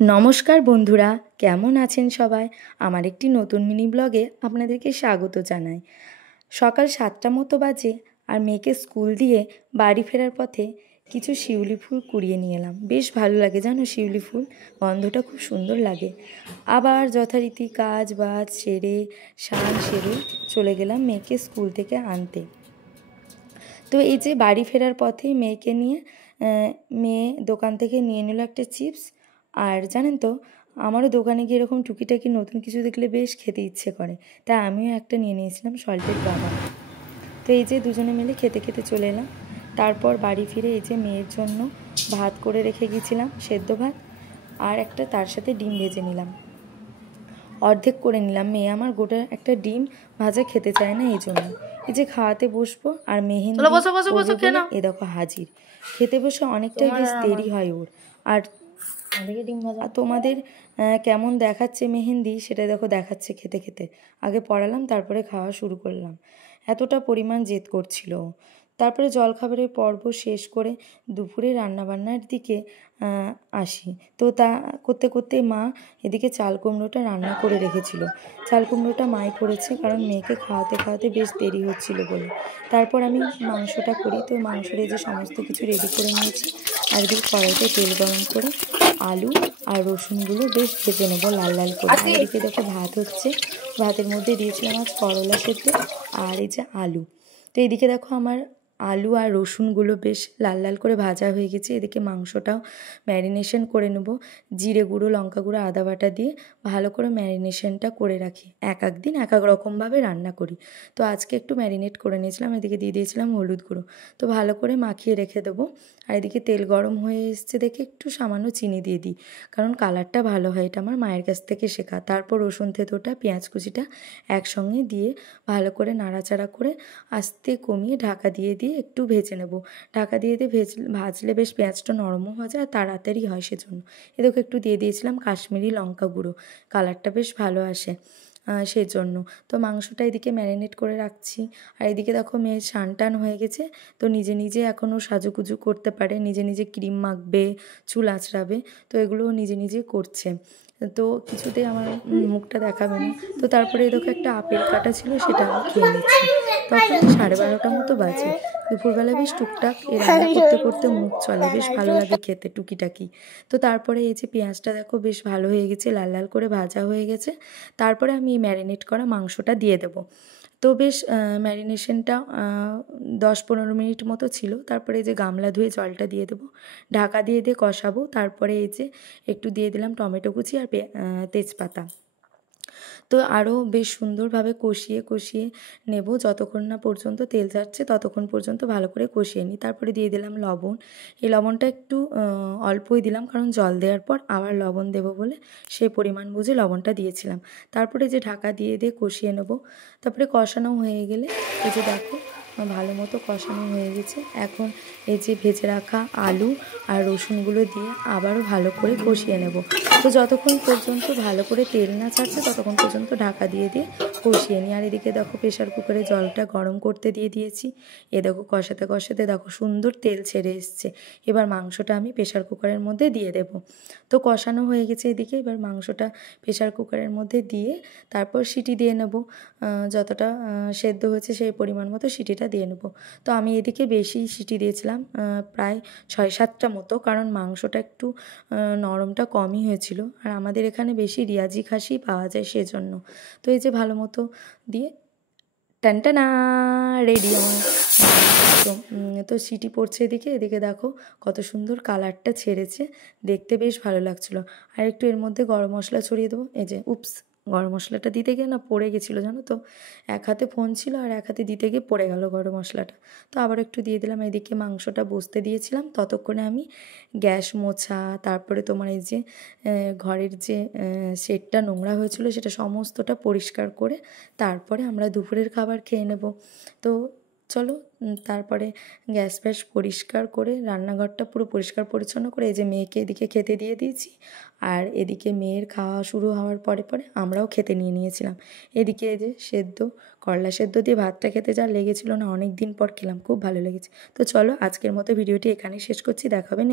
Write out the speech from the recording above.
নমস্কার বন্ধুরা, কেমন আছেন সবাই? আমার একটি নতুন মিনি ব্লগে আপনাদেরকে স্বাগত জানাই। সকাল 7টা মতো বাজে আর মেয়েকে স্কুল দিয়ে বাড়ি ফেরার পথে কিছু শিউলি ফুল কুড়িয়ে নিয়ে এলাম। বেশ ভালো লাগে জানো, শিউলি ফুল গন্ধটা খুব সুন্দর লাগে। আবার যথারীতি কাজ বাজ সেরে স্নান সেরে চলে গেলাম মেয়েকে স্কুল থেকে আনতে। তো এই যে বাড়ি ফেরার পথেই মেয়েকে নিয়ে মেয়ে দোকান থেকে নিয়ে নিল একটা চিপস। আর জানেন তো, আমারও দোকানে গিয়ে এরকম টুকিটাকি নতুন কিছু দেখলে বেশ খেতে ইচ্ছে করে, তাই আমিও একটা নিয়ে নিয়েছিলাম সল্টেড বাদাম। তো এই যে দুজনে মিলে খেতে খেতে চলে এলাম। তারপর বাড়ি ফিরে এই যে মেয়ের জন্য ভাত করে রেখে গিয়েছিলাম, সেদ্ধ ভাত, আর একটা তার সাথে ডিম ভেজে নিলাম, অর্ধেক করে নিলাম। মেয়ে আমার গোটা একটা ডিম ভাজা খেতে চায় না, এই জন্য এই যে খাওয়াতে বসবো আর মেহেন্দি বলে এ দেখো হাজির। খেতে বসে অনেকটাই বেশ দেরি হয় ওর। আর তোমাদের কেমন দেখাচ্ছে মেহেন্দি সেটা দেখো দেখাচ্ছে খেতে খেতে। আগে পড়ালাম, তারপরে খাওয়া শুরু করলাম। এতটা পরিমাণ জেদ করছিল। তারপরে জলখাবারের পর্ব শেষ করে দুপুরে রান্নাবান্নার দিকে আসি। তো তা করতে করতে মা এদিকে চাল কুমড়োটা রান্না করে রেখেছিল। চাল কুমড়োটা মাই করেছে, কারণ মেয়েকে খাওয়াতে খাওয়াতে বেশ দেরি হচ্ছিল বলে। তারপর আমি মাংসটা করি। তো মাংসের যে সমস্ত কিছু রেডি করে নিয়েছি, আর এদিকে কড়াইতে তেল গরম করে আলু আর রসুনগুলো বেশ ভেজে নেবো লাল লাল করে। আর এদিকে দেখো ভাত হচ্ছে, ভাতের মধ্যে দিয়েছিলাম আজ করলা সেদ্ধ আর এই যে আলু। তো এদিকে দেখো আমার আলু আর রসুনগুলো বেশ লাল লাল করে ভাজা হয়ে গেছে। এদিকে মাংসটাও ম্যারিনেশন করে নেব, জিরে গুঁড়ো, লঙ্কা গুঁড়ো, আদা বাটা দিয়ে ভালো করে ম্যারিনেশনটা করে রাখি। এক এক দিন এক এক রকমভাবে রান্না করি। তো আজকে একটু ম্যারিনেট করে নিয়েছিলাম, এদিকে দিয়ে দিয়েছিলাম হলুদ গুঁড়ো। তো ভালো করে মাখিয়ে রেখে দেবো। আর এদিকে তেল গরম হয়ে এসছে দেখে একটু সামান্য চিনি দিয়ে দিই, কারণ কালারটা ভালো হয়। এটা আমার মায়ের কাছ থেকে শেখা। তারপর রসুন থেঁতোটা, পেঁয়াজ কুচিটা একসঙ্গে দিয়ে ভালো করে নাড়াচাড়া করে আস্তে কমিয়ে ঢাকা দিয়ে দিয়ে একটু ভেজে নেব। ঢাকা দিয়ে দিয়ে ভাজলে বেশ পেঁয়াজটা নরমও হয়ে যায় আর তাড়াতাড়ি হয়, সেজন্য এদিকে একটু দিয়ে দিয়েছিলাম কাশ্মীরি লঙ্কা গুঁড়ো, কালারটা বেশ ভালো আসে সেজন্য। তো মাংসটা এদিকে ম্যারিনেট করে রাখছি। আর এদিকে দেখো মেয়ে স্নান টান হয়ে গেছে। তো নিজে নিজে এখনও সাজুগুজু করতে পারে, নিজে নিজে ক্রিম মাখবে, চুল আঁচড়াবে, তো এগুলোও নিজে নিজে করছে। তো কিছুতেই আমার মুখটা দেখাবে না। তো তারপরে দেখো একটা আপেল কাটা ছিল, সেটা আমি খেয়ে নিচ্ছি। তখন 12:30 মতো বাজে। দুপুরবেলা বেশ টুকটাক এই রান্না করতে করতে মুখ চলে, বেশ ভালো লাগে খেতে টুকিটাকি। তো তারপরে এই যে পেঁয়াজটা দেখো বেশ ভালো হয়ে গেছে, লাল লাল করে ভাজা হয়ে গেছে। তারপরে আমি এই ম্যারিনেট করা মাংসটা দিয়ে দেবো। তো বেশ ম্যারিনেশনটা 10-15 মিনিট মতো ছিল। তারপরে এই যে গামলা ধুয়ে জলটা দিয়ে দেবো, ঢাকা দিয়ে দিয়ে কষাবো। তারপরে এই যে একটু দিয়ে দিলাম টমেটো কুচি আর তেজপাতা। তো আরও বেশ সুন্দরভাবে কষিয়ে কষিয়ে নেব, যতক্ষণ না পর্যন্ত তেল ছাড়ছে ততক্ষণ পর্যন্ত ভালো করে কষিয়ে নিই। তারপরে দিয়ে দিলাম লবণ। এই লবণটা একটু অল্পই দিলাম, কারণ জল দেওয়ার পর আবার লবণ দেবো বলে সেই পরিমাণ বুঝে লবণটা দিয়েছিলাম। তারপরে যে ঢাকা দিয়ে দিয়ে কষিয়ে নেব। তারপরে কষানো হয়ে গেলে এই যে দেখো ভালো মতো কষানো হয়ে গেছে। এখন এই যে ভেজে রাখা আলু আর রসুনগুলো দিয়ে আবারও ভালো করে কষিয়ে নেব। তো যতক্ষণ পর্যন্ত ভালো করে তেল না ছাড়ছে ততক্ষণ পর্যন্ত ঢাকা দিয়ে দিয়ে কষিয়ে নিই। আর এদিকে দেখো প্রেশার কুকারে জলটা গরম করতে দিয়ে দিয়েছি। এ দেখো কষাতে কষাতে দেখো সুন্দর তেল ছেড়ে এসছে। এবার মাংসটা আমি প্রেশার কুকারের মধ্যে দিয়ে দেব। তো কষানো হয়ে গেছে এদিকে, এবার মাংসটা প্রেশার কুকারের মধ্যে দিয়ে তারপর সিটি দিয়ে নেব। যতটা সেদ্ধ হয়েছে সেই পরিমাণ মতো সিটিটা দিয়ে নেব। তো আমি এদিকে বেশি সিটি দিয়েছিলাম, প্রায় 6-7টা মতো, কারণ মাংসটা একটু নরমটা কমই হয়েছিল। আর আমাদের এখানে বেশি রিয়াজি খাসি পাওয়া যায় সেজন্য। তো এই যে ভালো মতো দিয়ে টানটানা রেডি আমার। তো সিটি পড়ছে এদিকে, এদিকে দেখো কত সুন্দর কালারটা ছেড়েছে, দেখতে বেশ ভালো লাগছিলো। আর একটু এর মধ্যে গরম মশলা ছড়িয়ে দেবো। এই যে গরম মশলাটা দিতে গিয়ে না পড়ে গেছিলো জানো তো, এক হাতে ফোন ছিল আর এক হাতে দিতে গিয়ে পড়ে গেল গরম মশলাটা। তো আবার একটু দিয়ে দিলাম। এদিকে মাংসটা বসতে দিয়েছিলাম, ততক্ষণে আমি গ্যাস মোছা, তারপরে তোমার এই যে ঘরের যে শেডটা নোংরা হয়েছিল সেটা সমস্তটা পরিষ্কার করে তারপরে আমরা দুপুরের খাবার খেয়ে নেব। তো চলো তারপরে গ্যাস ফ্যাস পরিষ্কার করে রান্নাঘরটা পুরো পরিষ্কার পরিচ্ছন্ন করে এই যে মেয়েকে এদিকে খেতে দিয়ে দিয়েছি। আর এদিকে মেয়ের খাওয়া শুরু হওয়ার পরে পরে আমরাও খেতে নিয়ে নিয়েছিলাম। এদিকে এই যে করলা সেদ্ধ দিয়ে ভাতটা খেতে যা লেগেছিল না, অনেক দিন পর খেলাম, খুব ভালো লেগেছে। তো চলো আজকের মতো ভিডিওটি এখানেই শেষ করছি, দেখা হবে।